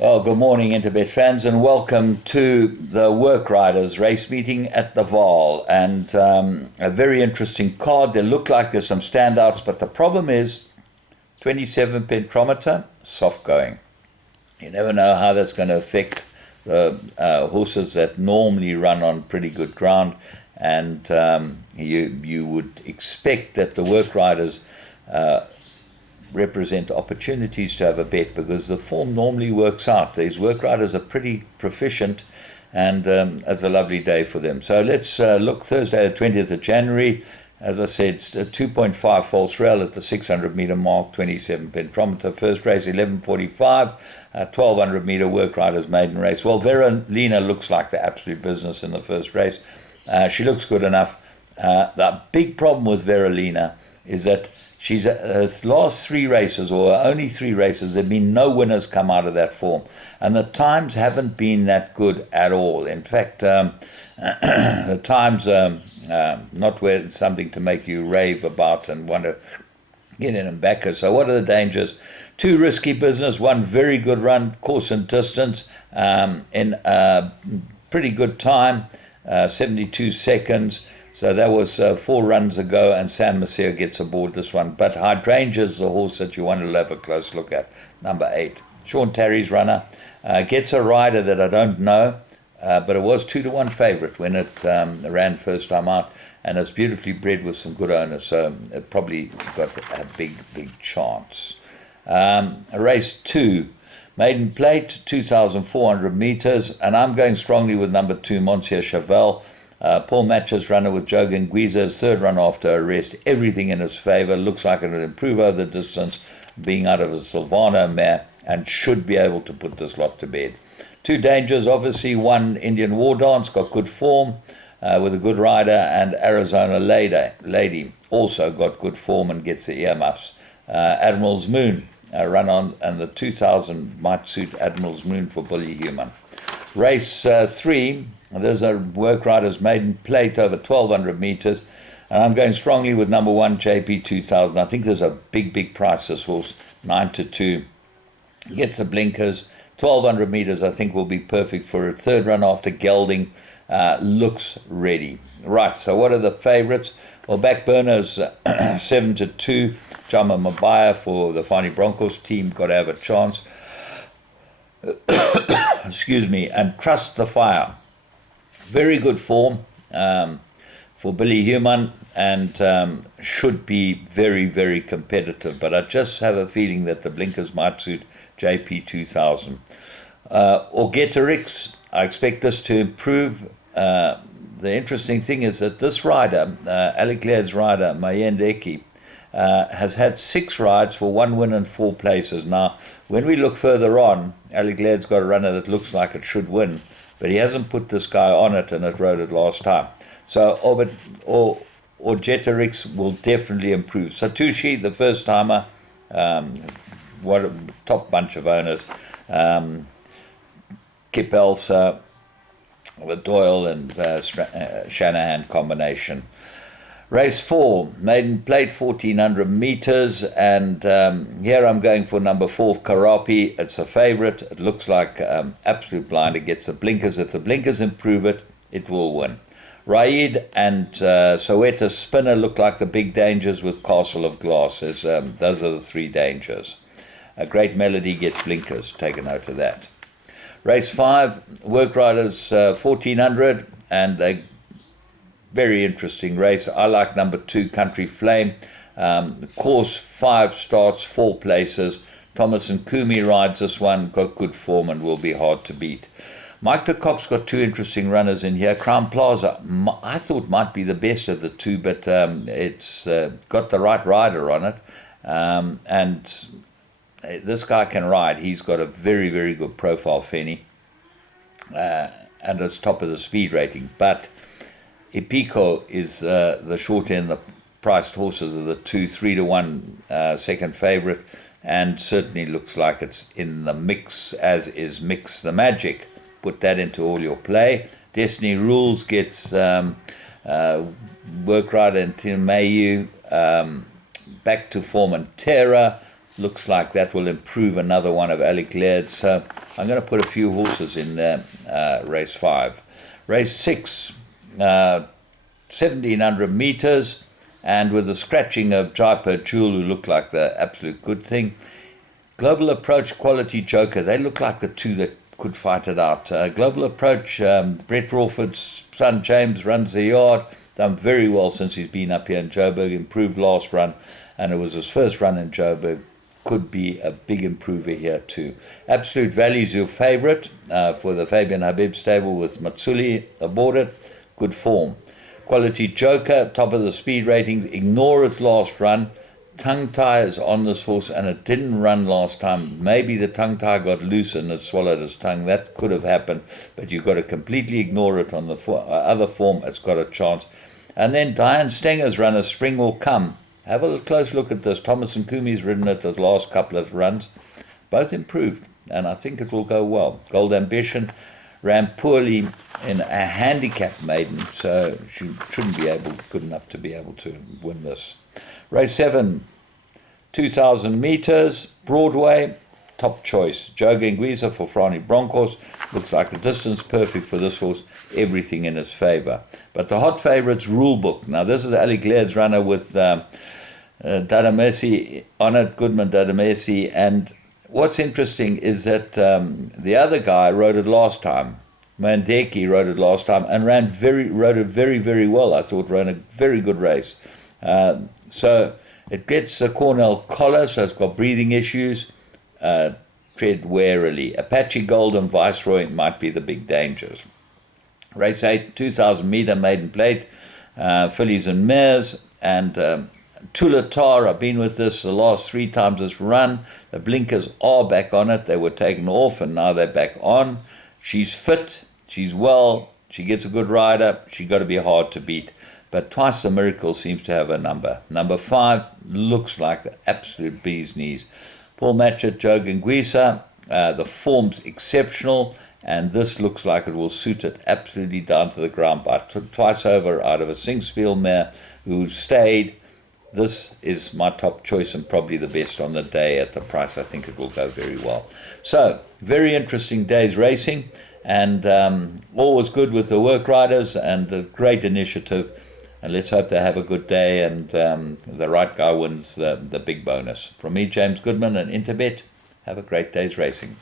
Well, good morning, Interbet fans, and welcome to the Work Riders race meeting at the Vaal. And a very interesting card. They look like there's some standouts, but the problem is 27 pentrometer, soft going. You never know how that's going to affect the horses that normally run on pretty good ground. And you would expect that the Work Riders represent opportunities to have a bet because the form normally works out. These work riders are pretty proficient, and it's a lovely day for them. So let's look Thursday, the 20th of January. As I said, it's a 2.5 false rail at the 600 meter mark, 27 pentrometer. First race, 11:45, 1200 meter work riders maiden race. Well, Vera Lena looks like the absolute business in the first race. She looks good enough. The big problem with Vera Lena is that she's her last three races, or only three races, there have been no winners come out of that form. And the times haven't been that good at all. In fact, the times are not where something to make you rave about and want to get in and back her. So what are the dangers? Two risky business, one very good run, course and distance, in a pretty good time, 72 seconds. So that was 4 runs ago, and Sam Masseur gets aboard this one. But Hydrangea is the horse that you want to have a close look at, number 8. Sean Terry's runner gets a rider that I don't know, but it was 2-1 favourite when it ran first time out, and it's beautifully bred with some good owners, so it probably got a big chance. Race 2. Maiden Plate, 2,400 metres, and I'm going strongly with number 2, Monsieur Cheval. Paul Match's runner with Jogan Guiza's third run after a rest. Everything in his favour. Looks like it will improve over the distance, being out of a Silvano mare, and should be able to put this lot to bed. Two dangers, obviously. One, Indian War Dance, got good form with a good rider, and Arizona Lady also got good form and gets the earmuffs. Admiral's Moon, run on, and the 2,000 might suit Admiral's Moon for Billy Human. Race 3, there's a work rider's maiden plate over 1,200 metres, and I'm going strongly with number 1, JP 2000. I think there's a big price this horse, 9-2. Gets the blinkers, 1,200 metres I think will be perfect for a third run after gelding. Looks ready. Right, so what are the favourites? Well, backburners 7-2. Jama Mabaya for the Fani Broncos team, got to have a chance. Excuse me, and Trust the Fire. Very good form for Billy Human, and should be very competitive. But I just have a feeling that the blinkers might suit JP 2000. Orgetorix, I expect this to improve. The interesting thing is that this rider, Alec Laird's rider, Mayendeki, has had 6 rides for 1 win and 4 places. Now, when we look further on, Alec Laird's got a runner that looks like it should win, but he hasn't put this guy on it, and it rode it last time. So Orgetorix will definitely improve. Satoshi, the first timer, what a top bunch of owners. Kip Elsa, the Doyle and Shanahan combination. Race 4, maiden plate, 1,400 metres, and here I'm going for number 4, Karapi. It's a favourite. It looks like absolute blind. It gets the blinkers. If the blinkers improve it, it will win. Raid and Soweto Spinner look like the big dangers with Castle of Glass. Those are the 3 dangers. A Great Melody gets blinkers. Take a note of that. Race 5, Work Riders 1,400, and they very interesting race. I like number 2, Country Flame. Course 5 starts, 4 places. Thomas and Kumi rides this one, got good form and will be hard to beat. Mike de Kock's got 2 interesting runners in here. Crown Plaza, I thought might be the best of the 2, but it's got the right rider on it. And this guy can ride. He's got a very good profile, Fenny. And it's top of the speed rating. But Epico is the short end, the priced horses are the 2, 3-1 second favourite, and certainly looks like it's in the mix, as is Mix the Magic. Put that into all your play. Destiny Rules gets Work Rider and Tim Mayu, back to Form and Terror. looks like that will improve another one of Alec Laird's. So I'm going to put a few horses in there. Race 5. Race 6, 1,700 meters, and with the scratching of Jaipur Jewel, who looked like the absolute good thing. Global Approach, Quality Joker, they look like the two that could fight it out. Global Approach, Brett Rawford's son James runs the yard, done very well since he's been up here in Joburg, improved last run, and it was his first run in Joburg. Could be a big improver here too. Absolute Value is your favourite for the Fabian Habib stable with Matsuli aboard it. Good form. Quality Joker, top of the speed ratings. Ignore its last run. Tongue tie is on this horse, and it didn't run last time. Maybe the tongue tie got loose and it swallowed its tongue. That could have happened, but you've got to completely ignore it on the other form. It's got a chance. And then Diane Stenger's runner, Spring Will Come. Have a close look at this. Thomas and Kumi's ridden it the last couple of runs. Both improved, and I think it will go well. Gold Ambition ran poorly in a handicap maiden, so she shouldn't be good enough to be able to win this. Race 7, 2,000 meters, Broadway, top choice. Joe Genguiza for Frani Broncos. Looks like the distance perfect for this horse. Everything in his favour. But the hot favourites rule book. Now this is Alec Laird's runner with Dadamesi on it, Goodman Dadamesi. And what's interesting is that the other guy rode it last time. Mandeki rode it last time and rode it very, very well. I thought ran a very good race. So it gets a Cornell collar, so it's got breathing issues. Tread warily. Apache Gold and Viceroy might be the big dangers. Race 8, 2,000 meter maiden plate, fillies and mares, and Tulatar. I've been with this the last 3 times it's run. The blinkers are back on it. They were taken off and now they're back on. She's fit, she's well, she gets a good rider. She's got to be hard to beat. But Twice the Miracle seems to have a number. Number 5 looks like the absolute bee's knees. Paul Matchett, Joe Genguiza, the form's exceptional, and this looks like it will suit it absolutely down to the ground by twice over out of a Singspiel mare who stayed. This is my top choice and probably the best on the day at the price. I think it will go very well. So, very interesting day's racing, and all was good with the work riders and a great initiative. And let's hope they have a good day and the right guy wins the big bonus. From me, James Goodman and Interbet, have a great day's racing.